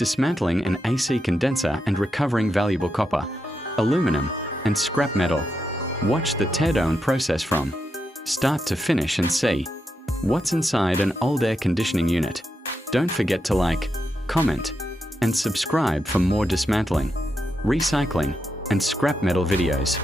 dismantling an AC condenser and recovering valuable copper, aluminum, and scrap metal. Watch the teardown process from start to finish and see what's inside an old air conditioning unit. Don't forget to like, comment, and subscribe for more dismantling, recycling, and scrap metal videos.